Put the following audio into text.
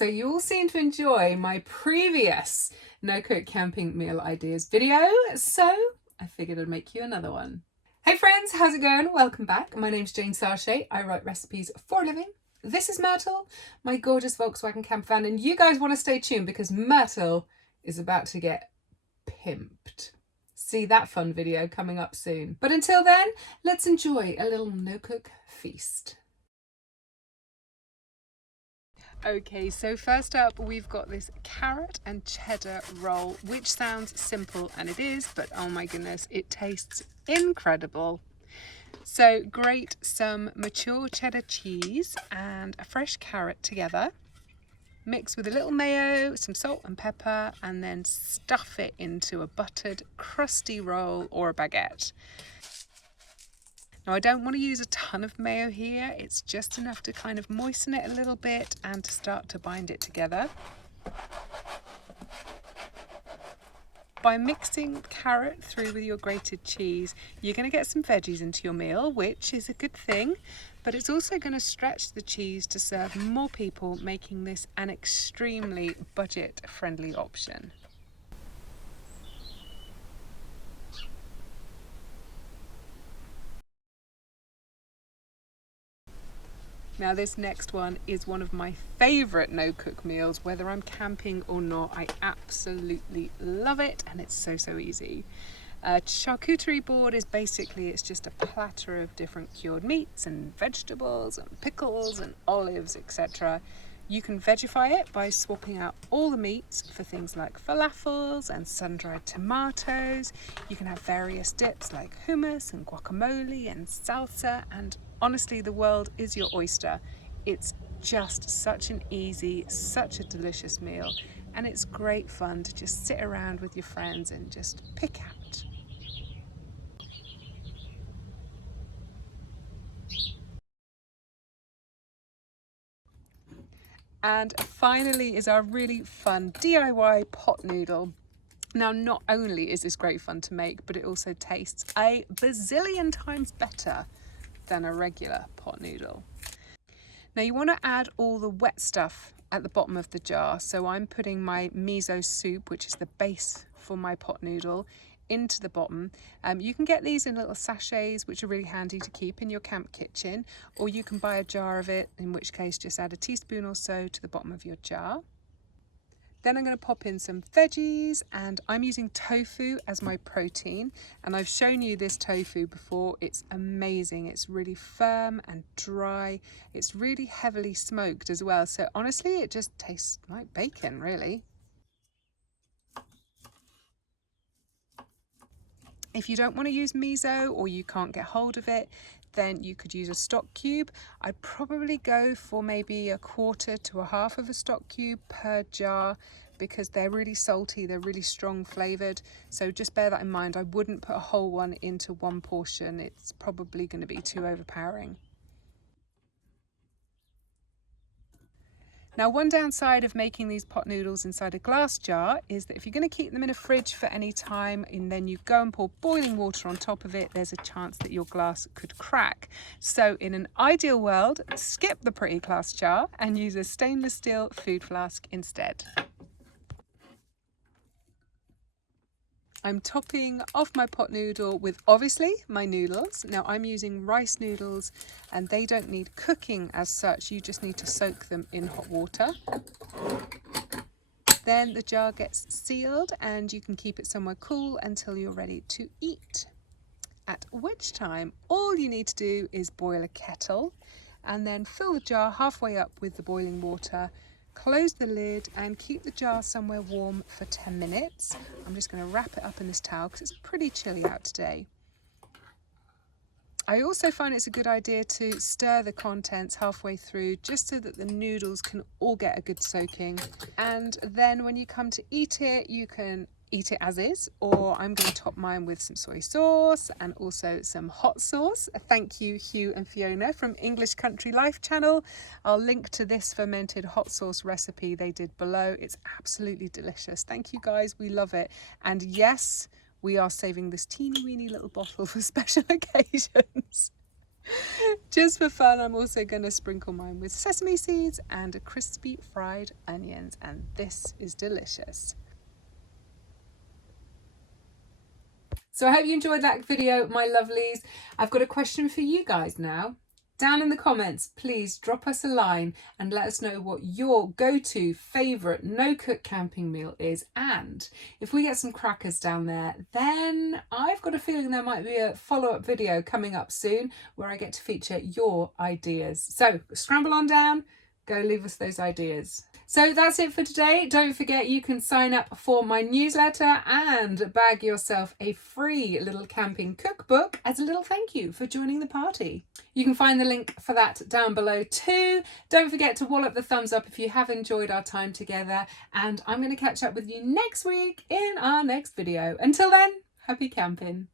So you all seem to enjoy my previous no-cook camping meal ideas video, so I figured I'd make you another one. Hey friends, how's it going? Welcome back. My name's Jane Sarche. I write recipes for a living. This is Myrtle, my gorgeous Volkswagen camper van, and you guys want to stay tuned because Myrtle is about to get pimped. See that fun video coming up soon. But until then, let's enjoy a little no-cook feast. Okay, so first up we've got this carrot and cheddar roll, which sounds simple, and it is, but oh my goodness, it tastes incredible. So grate some mature cheddar cheese and a fresh carrot together, mix with a little mayo, some salt and pepper, and then stuff it into a buttered crusty roll or a baguette. Now I don't want to use a ton of mayo here, it's just enough to kind of moisten it a little bit and to start to bind it together. By mixing the carrot through with your grated cheese, you're going to get some veggies into your meal, which is a good thing, but it's also going to stretch the cheese to serve more people, making this an extremely budget-friendly option. Now this next one is one of my favourite no-cook meals, whether I'm camping or not. I absolutely love it, and it's so easy. A charcuterie board is basically, it's just a platter of different cured meats and vegetables and pickles and olives, etc. You can vegify it by swapping out all the meats for things like falafels and sun-dried tomatoes. You can have various dips like hummus and guacamole and salsa, and honestly, the world is your oyster. It's just such an easy, such a delicious meal, and it's great fun to just sit around with your friends and just pick out. And finally is our really fun DIY pot noodle. Now, not only is this great fun to make, but it also tastes a bazillion times better than a regular pot noodle. Now you want to add all the wet stuff at the bottom of the jar. So I'm putting my miso soup, which is the base for my pot noodle, into the bottom. You can get these in little sachets, which are really handy to keep in your camp kitchen, or you can buy a jar of it, in which case just add a teaspoon or so to the bottom of your jar. Then I'm going to pop in some veggies, and I'm using tofu as my protein, and I've shown you this tofu before. It's amazing. It's really firm and dry. It's really heavily smoked as well, so honestly it just tastes like bacon, really. If you don't want to use miso, or you can't get hold of it, then you could use a stock cube. I'd probably go for maybe 1/4 to 1/2 of a stock cube per jar, because they're really salty, they're really strong flavoured. So just bear that in mind. I wouldn't put a whole one into one portion. It's probably going to be too overpowering. Now, one downside of making these pot noodles inside a glass jar is that if you're going to keep them in a fridge for any time and then you go and pour boiling water on top of it, there's a chance that your glass could crack. So in an ideal world, skip the pretty glass jar and use a stainless steel food flask instead. I'm topping off my pot noodle with obviously my noodles. Now I'm using rice noodles, and they don't need cooking as such, you just need to soak them in hot water. Then the jar gets sealed and you can keep it somewhere cool until you're ready to eat. At which time all you need to do is boil a kettle and then fill the jar halfway up with the boiling water. Close the lid and keep the jar somewhere warm for 10 minutes. I'm just going to wrap it up in this towel because it's pretty chilly out today. I also find it's a good idea to stir the contents halfway through, just so that the noodles can all get a good soaking. And then when you come to eat it, you can eat it as is, or I'm going to top mine with some soy sauce and also some hot sauce. Thank you, Hugh and Fiona from English Country Life channel. I'll link to this fermented hot sauce recipe they did below. It's absolutely delicious. Thank you guys, we love it. And yes, we are saving this teeny weeny little bottle for special occasions. Just for fun, I'm also going to sprinkle mine with sesame seeds and crispy fried onions, and this is delicious. So I hope you enjoyed that video, my lovelies. I've got a question for you guys now. Down in the comments, please drop us a line and let us know what your go-to favourite no-cook camping meal is. And if we get some crackers down there, then I've got a feeling there might be a follow-up video coming up soon where I get to feature your ideas. So scramble on down, go leave us those ideas. So that's it for today. Don't forget you can sign up for my newsletter and bag yourself a free little camping cookbook as a little thank you for joining the party. You can find the link for that down below too. Don't forget to wallop the thumbs up if you have enjoyed our time together, and I'm going to catch up with you next week in our next video. Until then, happy camping.